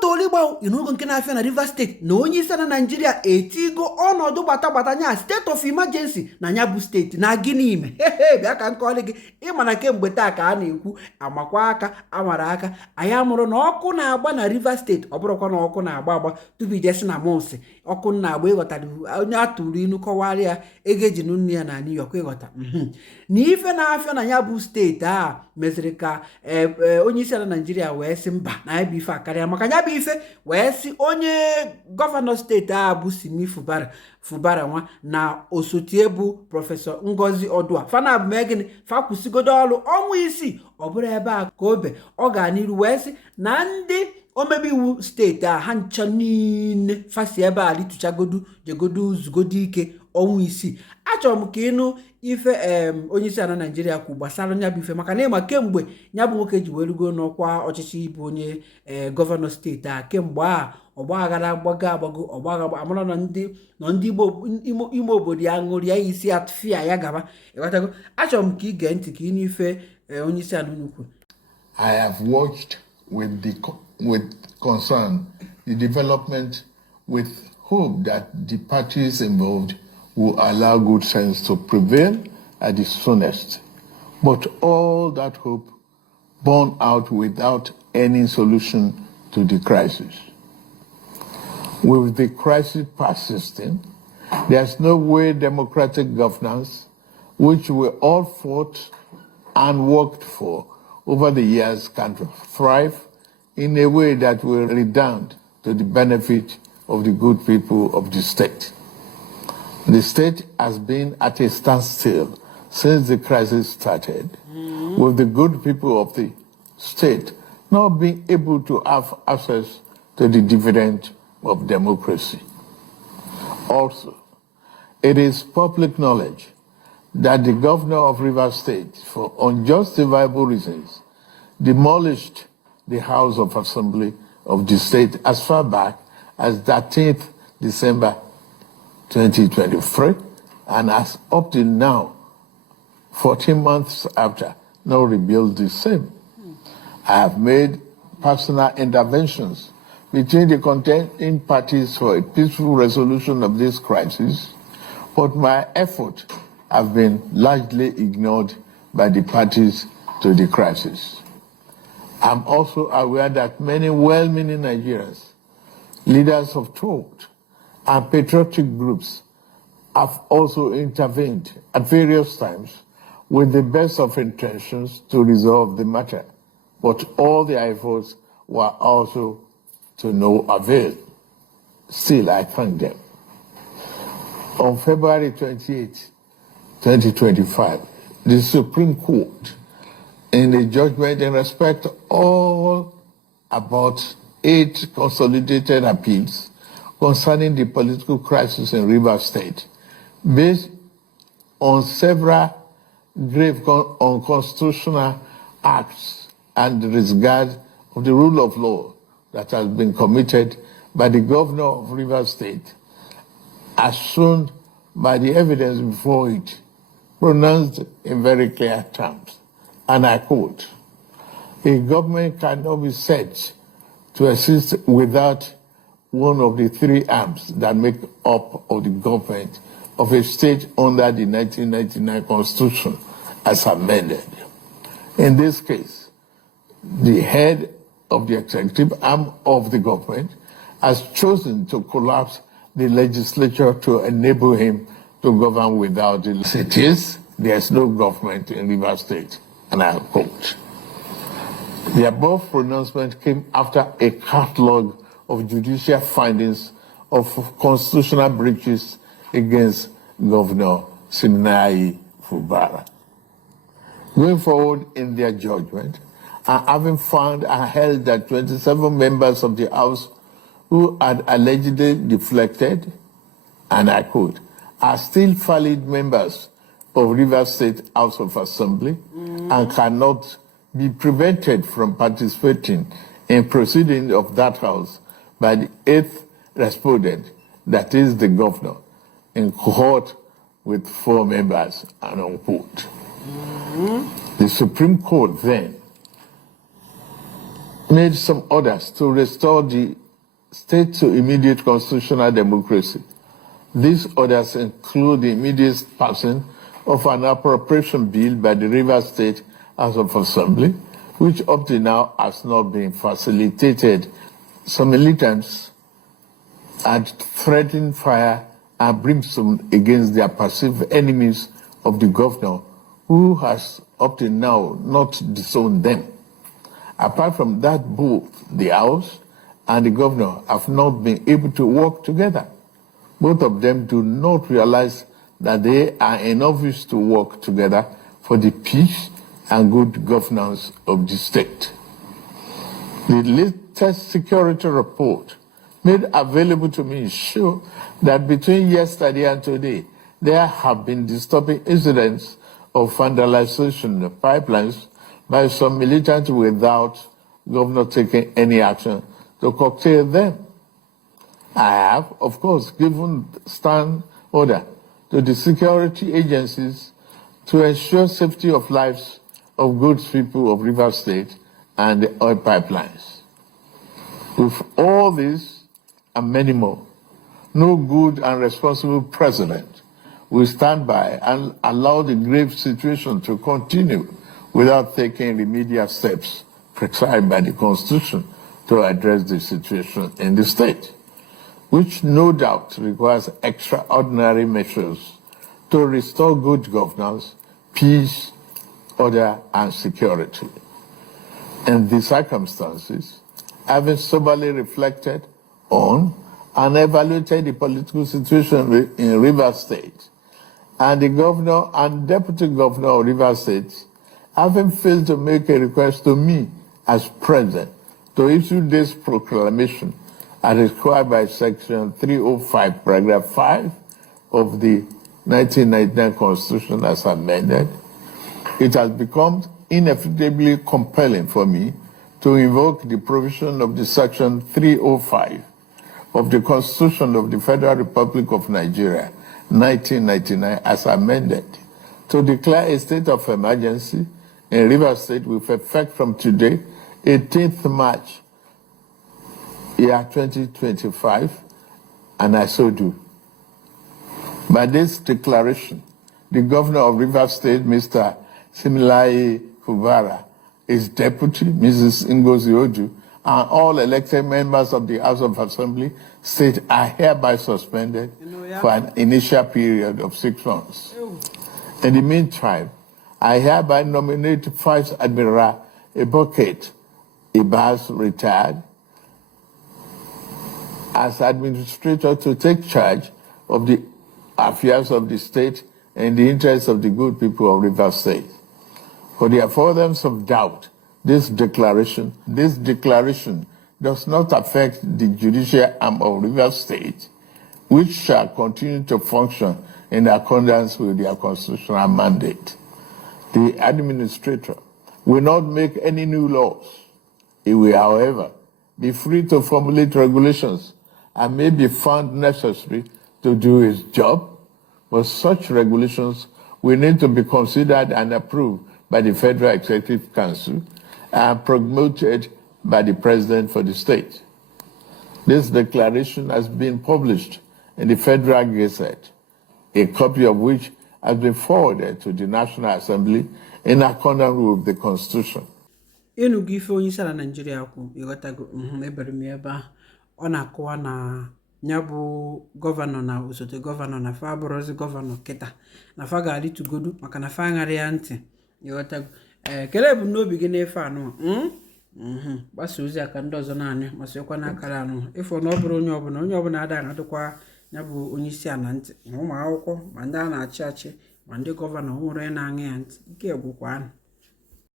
Tolibo, Inugo Kenafia na River State, no Nisana Nigeria, Etigo, Ono Bata state of emergency, Nanyabu State, na Guinea. Hey, I can call it Imanakem Betaka, Aniku, Amakwaka, Amaraka, Ayamuro, no na Aba na River State, Obroko no Okuna Baba, to be just na Monse, Okuna, Wegota, Nyatu, Rinukowaria, Egejinunia, na New York, Wegota. Nife na Afia na Nyabu State, Mesrika, Onisana Nigeria, where Simba, na Ibifa, Kariamakanya Bife, where si onye governor state Busimi Fubara wa na Osotiebu Professor Ngozi Odua. Fana Megan, Fakusigodolo, Omwisi, Obreba, Kobe, Organiru Wesi, Nandi, Omebi state, Hanchanin, Fasieba, Ali Tuchagodu, Jegodu, Zgodike, Omwisi. Achomkinu, ife onye ana Nigeria ku gbasara nya bife maka na kemgbe nya bụ nwoke ji werugo n'ọkwa ọchịchị ịbụ onye governor steeti kemgbe ọgbaghara agbago amara na ndị ime obodo ya ṅụrụ ya isi atfia ya gaba ịghọtago achọrọ m ka ị gee ntị ka ị n'ife onye ana nnukwu. I have watched with concern the development with hope that the parties involved will allow good sense to prevail at the soonest. But all that hope borne out without any solution to the crisis. With the crisis persisting, there's no way democratic governance, which we all fought and worked for over the years, can thrive in a way that will redound to the benefit of the good people of the state. The state has been at a standstill since the crisis started, with the good people of the state not being able to have access to the dividend of democracy. Also, it is public knowledge that the governor of Rivers State, for unjustifiable reasons, demolished the House of Assembly of the state as far back as 13th December 2023, and as up till now, 14 months after, now rebuild the same. I have made personal interventions between the contending parties for a peaceful resolution of this crisis, but my efforts have been largely ignored by the parties to the crisis. I'm also aware that many well-meaning Nigerians, leaders of thought, and patriotic groups have also intervened at various times with the best of intentions to resolve the matter, but all their efforts were also to no avail. Still, I thank them. On February 28, 2025, the Supreme Court, in a judgment in respect to all about 8 consolidated appeals concerning the political crisis in Rivers State, based on several grave unconstitutional acts and disregard of the rule of law that has been committed by the governor of Rivers State, as shown by the evidence before it, pronounced in very clear terms. And I quote, "A government cannot be said to exist without one of the 3 arms that make up of the government of a state under the 1999 Constitution as amended. In this case, the head of the executive arm of the government has chosen to collapse the legislature to enable him to govern without the cities. There's no government in Rivers State," and I quote. The above pronouncement came after a catalog of judicial findings of constitutional breaches against Governor Siminalayi Fubara. Going forward in their judgment, and having found and held that 27 members of the House who had allegedly deflected, and I quote, are still valid members of Rivers State House of Assembly and cannot be prevented from participating in proceedings of that House by the 8th respondent, that is the governor, in cohort with 4 members, and unquote. The Supreme Court then made some orders to restore the state to immediate constitutional democracy. These orders include the immediate passing of an appropriation bill by the Rivers State House of Assembly, which up to now has not been facilitated. Some militants had threatened fire and brimstone against their perceived enemies of the governor, who has up to now not disowned them. Apart from that, both the House and the governor have not been able to work together. Both of them do not realize that they are enough to work together for the peace and good governance of the state. The latest security report made available to me show that between yesterday and today, there have been disturbing incidents of vandalization of pipelines by some militants without governor taking any action to curtail them. I have, of course, given stand order to the security agencies to ensure safety of lives of good people of River State and the oil pipelines. With all this and many more, no good and responsible president will stand by and allow the grave situation to continue without taking remedial steps prescribed by the Constitution to address the situation in the state, which no doubt requires extraordinary measures to restore good governance, peace, order, and security. In these circumstances, having soberly reflected on and evaluated the political situation in Rivers State, and the governor and deputy governor of Rivers State, having failed to make a request to me as president to issue this proclamation as required by Section 305, Paragraph 5 of the 1999 Constitution as amended, it has become inevitably compelling for me to invoke the provision of the Section 305 of the Constitution of the Federal Republic of Nigeria, 1999, as amended, to declare a state of emergency in Rivers State with effect from today, 18th March, year 2025, and I so do. By this declaration, the governor of Rivers State, Mr. Similaye Fubara, his deputy, Mrs. Ngozi Oju, and all elected members of the House of Assembly State are hereby suspended for an initial period of 6 months. In the meantime, I hereby nominate Vice Admiral Eboket Ibas, retired, as administrator to take charge of the affairs of the state in the interests of the good people of Rivers State. For the avoidance of doubt, this declaration does not affect the judicial arm of Rivers State, which shall continue to function in accordance with their constitutional mandate. The administrator will not make any new laws. He will, however, be free to formulate regulations and may be found necessary to do his job, but such regulations will need to be considered and approved by the Federal Executive Council and promoted by the President for the state. This declaration has been published in the Federal Gazette, a copy of which has been forwarded to the National Assembly in accordance with the Constitution. Enugu ife onye isi ala Nigeria kwu ịghọtago ebere m ebe ahụ ọ na-akọwa na ya bụ gọvanọ na osote gọvanọ na fa abụrụzi gọvanọ kịta na fa ga-alịtụgodu maka na fa aṅara ya ntị ịghọtago kele bụ n'obi gị n'efe anụ gbasa ozi aka ndị ọzọ naanị ma sịkwa n'akara anụ ịfọ na ọ bụrụ onye ọbụla ada aṅadụkwa ya bụ onye isi ala ntị ụmụ akwụkwọ ma ndị a na-achị achị ma ndị gọvanọ nwere na-aṅụ ya ntị ike gwụkwa anụ